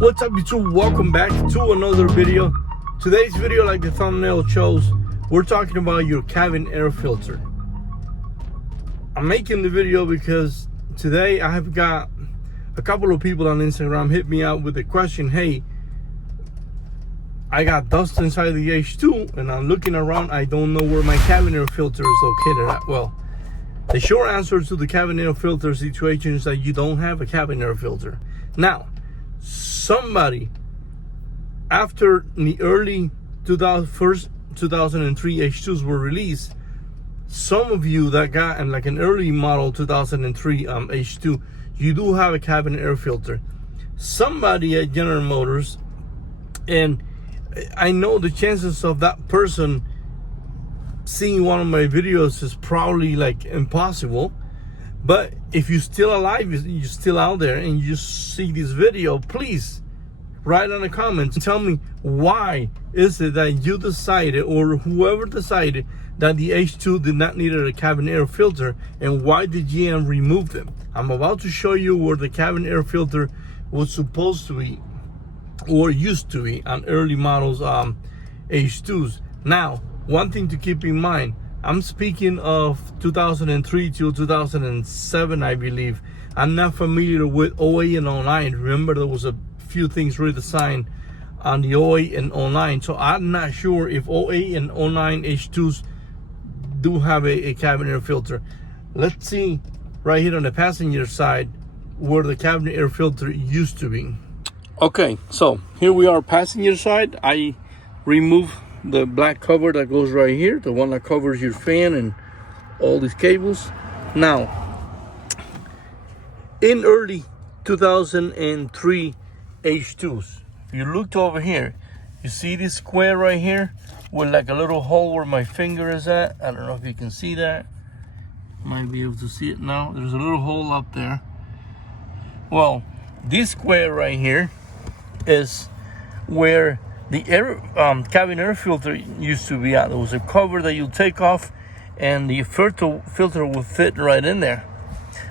What's up YouTube? Welcome back to another video. Today's video, like the thumbnail shows, we're talking about your cabin air filter. I'm making the video because today I have got a couple of people on Instagram hit me out with the question, hey, I got dust inside the H2 and I'm looking around, I don't know where my cabin air filter is located at. Well, the short answer to the cabin air filter situation is that you don't have a cabin air filter. Now, somebody after the early 2003 H2s were released, some of you that got like an early model 2003 H2, you do have a cabin air filter. Somebody at General Motors, and I know the chances of that person seeing one of my videos is probably like impossible, but if you're still alive, you're still out there and you see this video, please write in the comments and tell me why is it that you decided, or whoever decided, that the H2 did not need a cabin air filter, and why did GM remove them. I'm about to show you where the cabin air filter was supposed to be or used to be on early models H2s. Now, one thing to keep in mind, I'm speaking of 2003 till 2007, I believe. I'm not familiar with 08 and 09. Remember, there was a few things redesigned on the 08 and 09, so I'm not sure if 08 and 09 H2s do have a cabin air filter. Let's see right here on the passenger side where the cabin air filter used to be. Okay, so here we are, passenger side. I remove the black cover that goes right here, the one that covers your fan and all these cables. Now, in early 2003 H2s, if you looked over here, you see this square right here with like a little hole where my finger is at. I don't know if you can see that. Might be able to see it now. There's a little hole up there. Well, this square right here is where the air cabin air filter used to be at. There was a cover that you take off and the filter will fit right in there.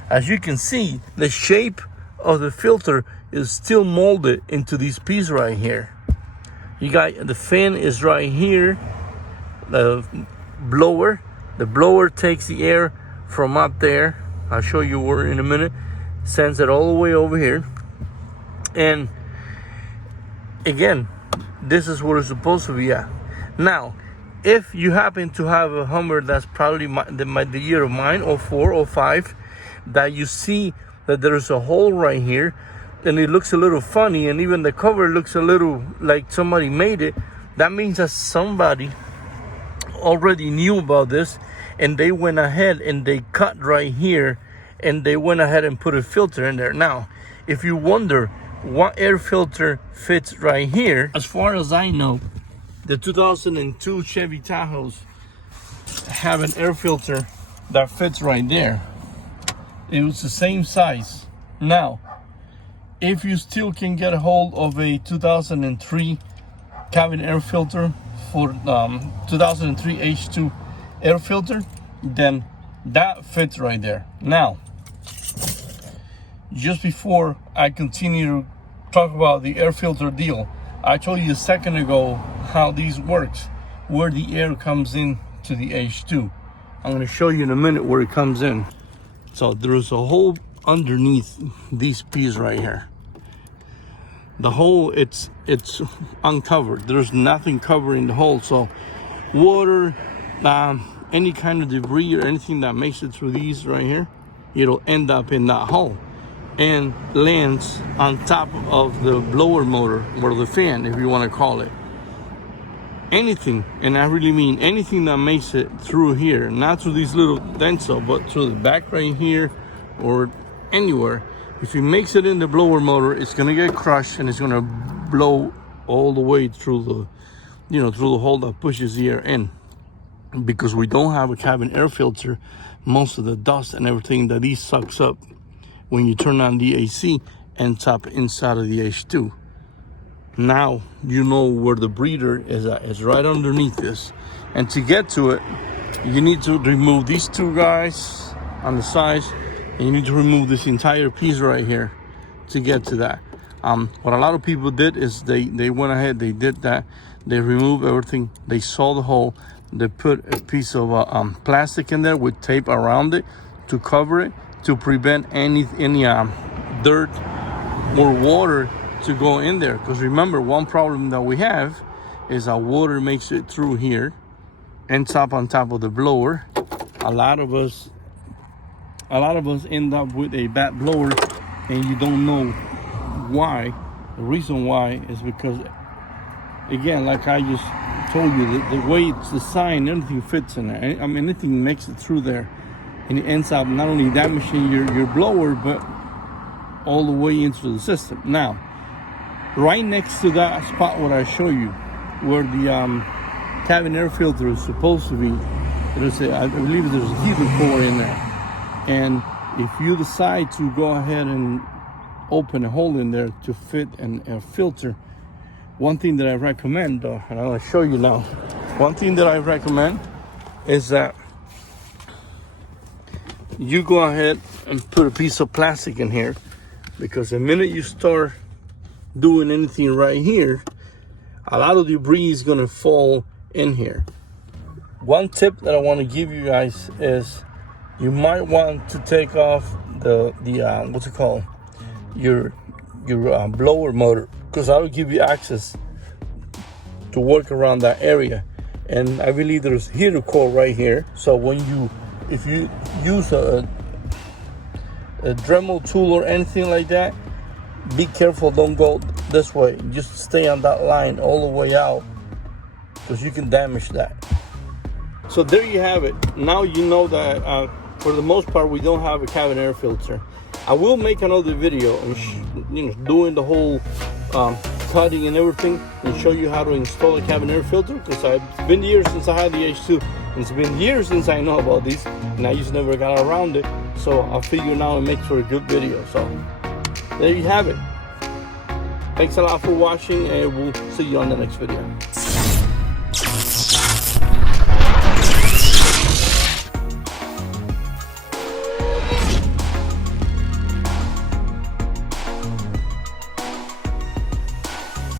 As you can see, the shape of the filter is still molded into this piece right here. You got the fan is right here, the blower takes the air from up there. I'll show you where in a minute. Sends it all the way over here, and again, this is where it's supposed to be at. Now, if you happen to have a Hummer that's probably the year of mine, 04 or 05, that you see that there's a hole right here and it looks a little funny, and even the cover looks a little like somebody made it, that means that somebody already knew about this and they went ahead and they cut right here and they went ahead and put a filter in there. Now, if you wonder what air filter fits right here, as far as I know, the 2002 Chevy Tahoes have an air filter that fits right there. It was the same size. Now, if you still can get a hold of a 2003 cabin air filter for 2003 H2 air filter, then that fits right there. Now, just before I continue to talk about the air filter deal, I told you a second ago how these works, where the air comes in to the H2. I'm going to show you in a minute where it comes in. So there's a hole underneath this piece right here. The hole, it's uncovered. There's nothing covering the hole, so water, any kind of debris or anything that makes it through these right here, it'll end up in that hole and lands on top of the blower motor, or the fan, if you want to call it. Anything, and I really mean anything that makes it through here, not through these little dents, but through the back right here or anywhere, if it makes it in the blower motor, it's gonna get crushed and it's gonna blow all the way through the, through the hole that pushes the air in. Because we don't have a cabin air filter, most of the dust and everything that these sucks up when you turn on the AC ends up inside of the H2. Now you know where the breather is at. It's right underneath this, and to get to it, you need to remove these two guys on the sides, and you need to remove this entire piece right here to get to that. What a lot of people did is they went ahead, they did that, they removed everything, they saw the hole, they put a piece of plastic in there with tape around it to cover it, to prevent any dirt or water to go in there. Because remember, one problem that we have is that water makes it through here, ends up on top of the blower. A lot of us end up with a bad blower, and you don't know why. The reason why is because, again, like I just told you, the way it's designed, everything fits in there. I mean, anything makes it through there, and it ends up not only damaging your blower, but all the way into the system. Now, right next to that spot where I show you, where the cabin air filter is supposed to be, I believe there's a heater core in there. And if you decide to go ahead and open a hole in there to fit a filter, one thing that I recommend, though, and I'll show you now, one thing that I recommend is that you go ahead and put a piece of plastic in here, because the minute you start doing anything right here, a lot of debris is going to fall in here. One tip that I want to give you guys is you might want to take off the what's it called, your blower motor, because that'll give you access to work around that area. And I believe there's a heater core right here, so if you use a Dremel tool or anything like that, be careful, don't go this way, just stay on that line all the way out, because you can damage that. So there you have it. Now you know that for the most part we don't have a cabin air filter. I will make another video and doing the whole cutting and everything, and show you how to install a cabin air filter, because it's been years since I had the H2, and it's been years since I know about these, and I just never got around it. So I figure now it makes for a good video. So there you have it. Thanks a lot for watching, and we'll see you on the next video.